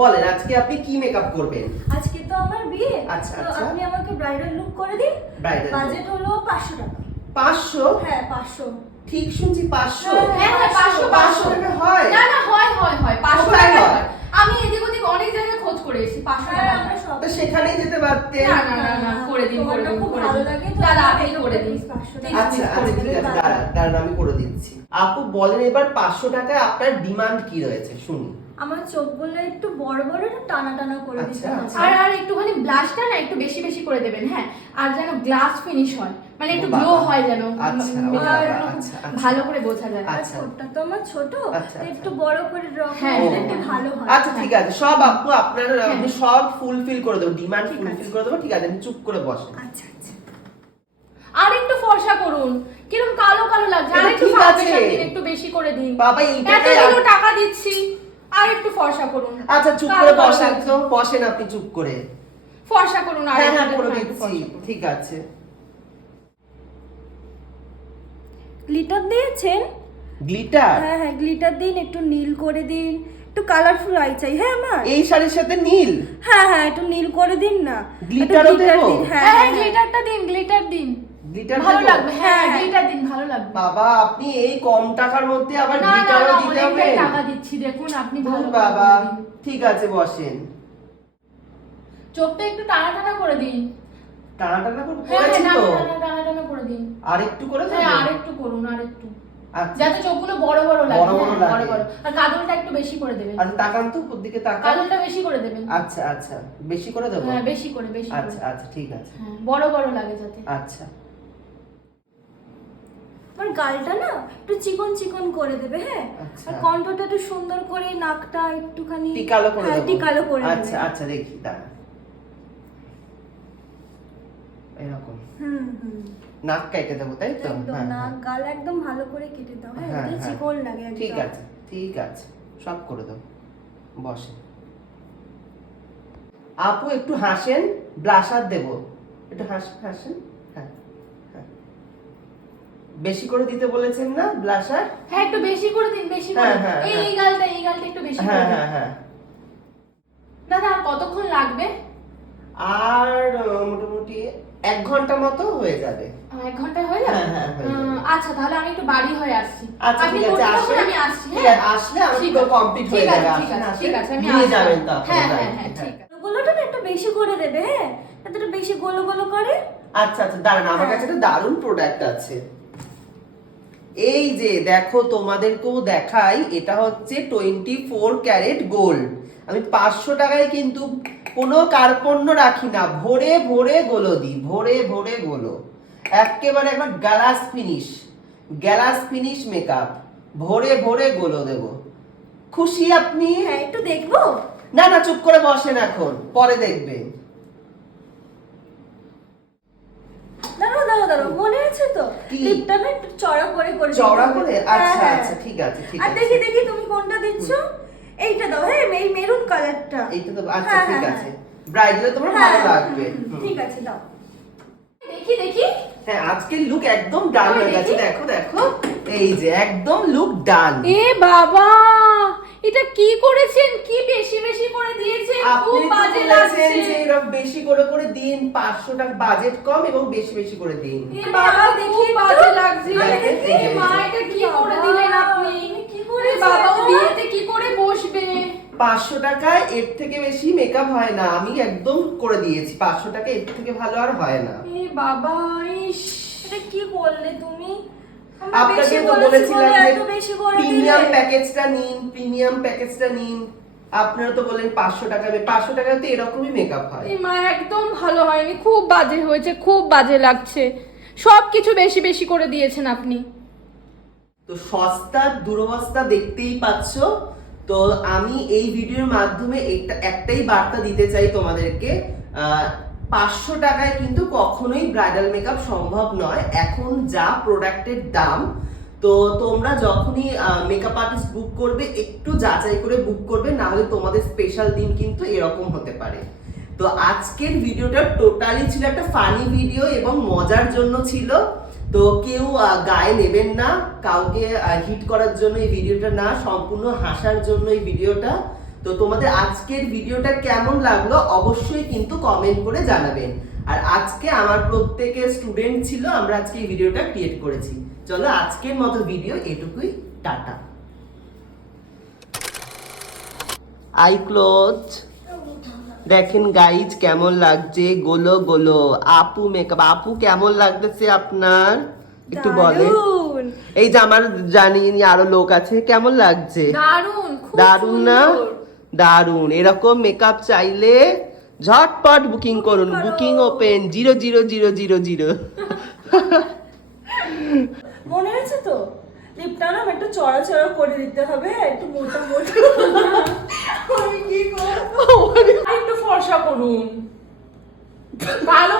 বলেন আজকে আপনি কি মেকআপ করবেন? আজকে তো আমার বিয়ে। আচ্ছা তো আচ্ছা, আপনি আমাকে ব্রাইডাল লুক করে দিন। ব্রাইডাল বাজেট হলো 500 টাকা। 500? হ্যাঁ 500। ঠিক শুনছি 500? হ্যাঁ, 500 টাকা হয়? না না, হয় 500 কোথায় টাকা হয়? হয়। আমি এদিক ওদিক অনেক জায়গায় খোঁজ করেছি, 500 হ্যাঁ, টাকা আমরা হয়। সব তো সেখানেই যেতে পারতেন। না না না না, করে দিন করে তোমারটা দিন খুব করে ভালো দিন। লাগে তো দাদা আপনি আপনি করে দিন। 500 টাকা। আচ্ছা আচ্ছা ঠিক আছে, দাঁড়ান আমি করে দিচ্ছি। আপু বলেন এবার 500 টাকায় আপনার ডিমান্ড কি রয়েছে শুনি। আমার চোখগুলো একটু বড় বড় একটু টানা টানা করে দিতে আচ্ছা, হবে। আচ্ছা। আর একটুখানি ব্লাশটা না একটু বেশি বেশি করে দেবেন, হ্যাঁ। আর যেন গ্লাস ফিনিশ হয়, মানে একটু ও বাবা। গ্লো হয় যেন, আচ্ছা, ও makeup বাবা, যেন আচ্ছা, আচ্ছা। ভালো করে বোঝা যায়। আর আচ্ছা। ঠোঁটটা তো আমার ছোট, আচ্ছা, তো একটু আচ্ছা। বড় করে ড্র হ্যাঁ, করলে হ্যাঁ, একটু হ্যাঁ। ভালো হয়। আচ্ছা ঠিক আছে, সব আপু আপনার আপনি সব ফুলফিল করে দেবো, ডিমান্ড ঠিক ফুলফিল আছে। করে দেবো, ঠিক আছে আপনি চুপ করে বসেন। আচ্ছা আচ্ছা। আর একটু ফর্সা করুন, কিরকম কালো কালো লাগছে, আর এটা একটু ঠিক আছে। ফাউন্ডেশন দিন, একটু বেশি করে দিন। বাবা এই এত টাকায় এগুলো টাকা দিচ্ছি, আর একটু ফর্সা করুন। আচ্ছা চুপ কালো করে কালো বসেন লাগছে। তো, বসেন আপনি চুপ করে। ফর্সা করুন আর হ্যাঁ একটু, হ্যাঁ করে একটু দিচ্ছি, ফর্সা করুন। ঠিক আছে। গ্লিটার দিয়েছেন? গ্লিটার? হ্যাঁ হ্যাঁ গ্লিটার দিন, একটু নীল করে দিন, একটু কালারফুল আই চাই। হ্যাঁ আমার এই শাড়ির সাথে নীল? হ্যাঁ হ্যাঁ একটু নীল করে দিন না। গ্লিটারও একটু glitter দেবো? দিন, হ্যাঁ হ্যাঁ হ্যাঁ গ্লিটারটা দিন, গ্লিটার দিন, গ্লিটার ভালো দেবো? লাগবে। হ্যাঁ হ্যাঁ। গ্লিটার দিন, ভালো লাগবে। বাবা আপনি এই কম টাকার মধ্যে আবার না না গ্লিটারও না, দিতে হবে? অনেকটাই টাকা দিচ্ছি, দেখুন আপনি ধুর ভালো বাবা, করে দিন। ঠিক আছে বসেন। চোখটা একটু টানা টানা করে দিন। টানা টানা করে হ্যাঁ করেছি হ্যাঁ, তো, টানা টানা টানা করে দিন। আর একটু করে হ্যাঁ দেবো? আর একটু করুন, আর একটু, আচ্ছা যাতে চোখগুলো বড় বড় লাগে। বড় বড় হ্যাঁ, লাগে। বড় বড়। আর কাজলটা একটু বেশি করে দেবেন। আচ্ছা তাকান তো উপর দিকে, তাকান। কাজলটা বেশি করে দেবেন। আচ্ছা আচ্ছা বেশি করে দেবো? হ্যাঁ বেশি করে, বেশি করে। আচ্ছা আচ্ছা ঠিক আছে। হ্যাঁ বড় বড় লাগে যাতে। আচ্ছা আমার গালটা না একটু চিকন চিকন করে দেবে। হ্যাঁ আচ্ছা। আর কণ্ঠটা একটু সুন্দর করে, নাকটা একটুখানি টিকালো করে হ্যাঁ দেবো? টিকালো করে দেবে। আচ্ছা আচ্ছা দেখি দাঁড়া, এরকম হুম হুম নাক কেটে দেবো তাই তো? একদম হ্যাঁ, নাক হ্যাঁ। গাল একদম ভালো করে কেটে দাও। হ্যাঁ হ্যাঁ, এটা হ্যাঁ। চিকন লাগে একদম। ঠিক আছে ঠিক আছে, সব করে দেবো, বসেন। আপু একটু হাসেন, ব্লাশার দেবো, একটু হাসেন হাসেন। হ্যাঁ হ্যাঁ, বেশি করে দিতে বলেছেন না ব্লাশার? হ্যাঁ একটু বেশি করে দিন, বেশি করে। হ্যাঁ, হ্যাঁ, এই হ্যাঁ। এই গালটা একটু বেশি করে হ্যাঁ দিন। হ্যাঁ হ্যাঁ। দাদা আর কতক্ষণ লাগবে? আর মোটামুটি 1 ঘন্টা মতো হয়ে যাবে। 1 ঘন্টা হয়ে যাবে? হ্যাঁ, হ্যাঁ, হয়ে যাবে। আচ্ছা তাহলে আমি একটু বাড়ি হয়ে আসছি। আচ্ছা আপনি ঠিক আছে, করতে থাকুন, আসলে আমি আসছি। ঠিক হ্যাঁ আছে, আসলে আমার ঠিক তো আছে, কমপ্লিট হয়ে ঠিক যাবে। আছে, ঠিক আসেন, আছে, আসেন, ঠিক আছে, আমি নিয়ে আসছি। যাবেন তারপরে হ্যাঁ বাড়িতে। হ্যাঁ হ্যাঁ ঠিক আছে। গোলোটা না একটু বেশি করে দেবে। হ্যাঁ যাতে একটু বেশি গোলো গোলো করে। আচ্ছা আচ্ছা দাঁড়ান, আমার হ্যাঁ। কাছে একটা দারুণ প্রোডাক্ট আছে। এই যে দেখো, তোমাদেরকেও দেখাই, এটা হচ্ছে 24 ক্যারেট গোল্ড। আমি 500 টাকায় কিন্তু কোনো কার্পণ্য রাখি না, ভরে ভরে গোলো দিই, ভরে ভরে গোলো, একেবারে একবার গ্যালাস ফিনিশ মেকআপ, ভরে ভরে গোলো দেব। খুশি আপনি? হ্যাঁ একটু দেখবো। না না চুপ করে বসেন, এখন পরে দেখবেন। দাঁড়াও দাঁড়াও দাঁড়াও, মনে আছে তো কি? লিপটা না একটু চড়া করে করে দিতে চওড়া হবে। করে? হ্যাঁ, আচ্ছা হ্যাঁ। আচ্ছা ঠিক আছে ঠিক আর আছে। দেখি দেখি তুমি কোনটা দিচ্ছ। এইটা দাও। হ্যাঁ এই মেরুন কালারটা। এইটা তো আচ্ছা হ্যাঁ, ঠিক হ্যাঁ, আছে, ব্রাইডালে তোমার হ্যাঁ, ভালো হ্যাঁ, লাগবে। হুম, ঠিক আছে দাও। দেখি দেখি। হ্যাঁ আজকের লুক একদম ডান ওই হয়ে গেছে, দেখি। দেখো দেখো, এই যে একদম লুক ডান। এ বাবা, এটা কি করেছেন? কি বেশি বেশি করে দিয়েছেন, খুব আপনি তো বাজে বলেছেন লাগছে। যে এরকম বেশি করে করে দিন, 500 টাকা বাজেট কম এবং বেশি বেশি করে দিন। এ বাবা, বাবা দেখি খুব একটু। বাজে লাগছে। দেখেন, এ মা, এটা কি করে দিলেন আপনি? তুমি কি এ করেছো বাবা, ও এটা? বিয়েতে কি করে বসবে? 500 টাকায় এর থেকে বেশি মেকআপ হয় না, আমি একদম করে দিয়েছি। 500 টাকা এর থেকে ভালো আর হয় না। এ বাবা, ইস। এটা কি করলে তুমি? আমরা আপনাকে বেশি তো বলেছি বলেছিলাম বলে যে এত বেশি করে প্রিমিয়াম দিলে। প্যাকেজটা নিন। আপনারা তো বলেন 500 টাকা, 500 টাকায় তো এরকমই মেকআপ হয়। এ মা, একদম ভালো হয়নি, খুব বাজে হয়েছে, খুব বাজে লাগছে। সবকিছু বেশি বেশি করে দিয়েছেন আপনি। তো সস্তার দুরবস্থা দেখতেই পাচ্ছ। তো আমি এই ভিডিওর মাধ্যমে একটাই বার্তা দিতে চাই তোমাদেরকে, 500 টাকায় কিন্তু কখনোই ব্রাইডাল মেকআপ সম্ভব নয় এখন যা প্রোডাক্টের দাম। তো তোমরা যখনই মেকআপ আর্টিস্ট বুক করবে একটু যাচাই করে বুক করবে, না হলে তোমাদের স্পেশাল দিন কিন্তু এরকম হতে পারে। তো আজকের ভিডিওটা টোটালি ছিল একটা ফানি ভিডিও এবং মজার জন্য ছিল। তো কেউ গায়ে নেবেন না, কাউকে হিট করার জন্য এই ভিডিওটা না, সম্পূর্ণ হাসার জন্য এই ভিডিওটা। তো তোমাদের আজকের ভিডিওটা কেমন লাগলো অবশ্যই কিন্তু কমেন্ট করে জানাবেন। আর আজকে আমার প্রত্যেকের স্টুডেন্ট ছিল, আমরা আজকে এই ভিডিওটা ক্রিয়েট করেছি। চলো আজকের মতো ভিডিও এটুকুই, টাটা। I close. দেখেন গাইজ কেমন লাগছে, গোলো গোলো আপু মেকআপ। আপু কেমন লাগতেছে আপনার একটু বলে। দারুণ। এই যে আমার জানি আরো লোক আছে, কেমন লাগছে? দারুণ, খুব দারুণ না? সুন্দর। দারুণ। এরকম মেকআপ চাইলে ঝটপট বুকিং করুন। করো। Booking open 00000। মনে আছে তো, লিপটা না একটু চড়া চড়া করে দিতে হবে, একটু মোটা মোটা। আমি কি করবো? আর একটু ফর্সা করুন, কালো